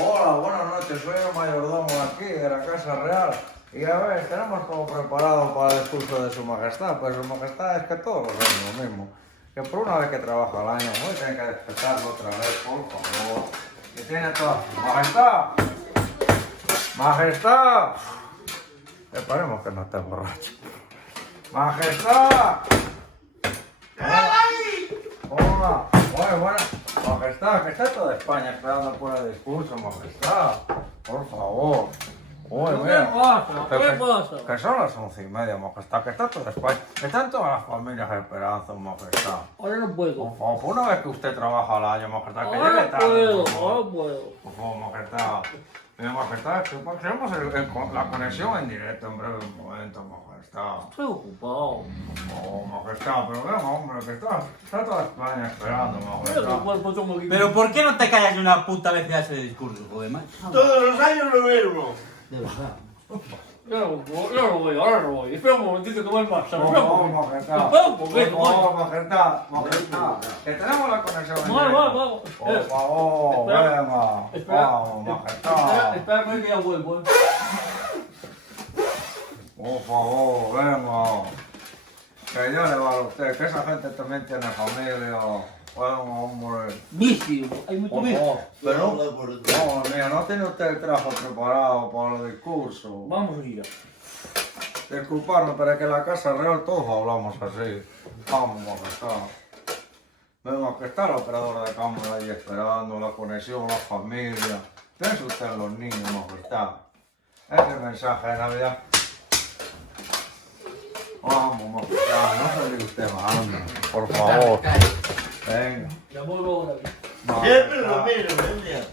Hola, buenas noches. Soy el mayordomo aquí de la Casa Real. Y a ver, tenemos todo preparado para el discurso de Su Majestad. Pues Su Majestad es que todos los años lo mismo. Que por una vez que trabaja al año, hoy tiene que despertarlo otra vez, por favor. Que tiene toda. ¡Majestad! ¡Majestad! Esperemos que no esté borracho. ¡Majestad! Hola, bueno, Majestad, que está toda España esperando por el discurso, Majestad. Por favor. Uy, mira. ¿Qué pasa? Que son las 11:30, Majestad, que está toda España. Están todas las familias esperando, Majestad. Ahora no puedo. Por favor, por una vez que usted trabaja al año, Majestad, que Ahora llegue no tarde. puedo, Por favor. ahora puedo. Por favor, Majestad. Majestad, que tenemos la conexión en directo en breve momento, Majestad. Estoy ocupado. Oh, Majestad, pero venga, hombre, que está toda España esperando, Majestad. Pero ¿por qué no te callas de una puta vez y haces el discurso, joder, macho? Todos los años lo mismo. De verdad. Yo no voy, ahora no voy. Espera un momentito que voy más. Por favor, Majestad. Espera un poquito, Por favor, Majestad. Majestad. Que tenemos la conexión en Vamos, directo. vamos. Por favor, Espera. venga. Espera. Vamos, Majestad. Espera que ya vuelvo. Por favor, venga. Que ya le vale a usted, que esa gente también tiene familia. Bueno, hombre. Vicio, hay mucho Por vicio. favor, pero Pero... no, mira, no tiene usted el trabajo preparado para los discursos. Vamos a ir. Disculparme, pero es que en la Casa Real todos hablamos así. Vamos, Majestad. Vemos que está la operadora de cámara ahí esperando, la conexión, la familia. Piensa usted en los niños, Majestad. Ese mensaje de Navidad. Vamos, Majestad, no se diga usted más, por favor. Venga. Ya vuelvo ahora. Siempre lo Majestad. mismo, ¿eh?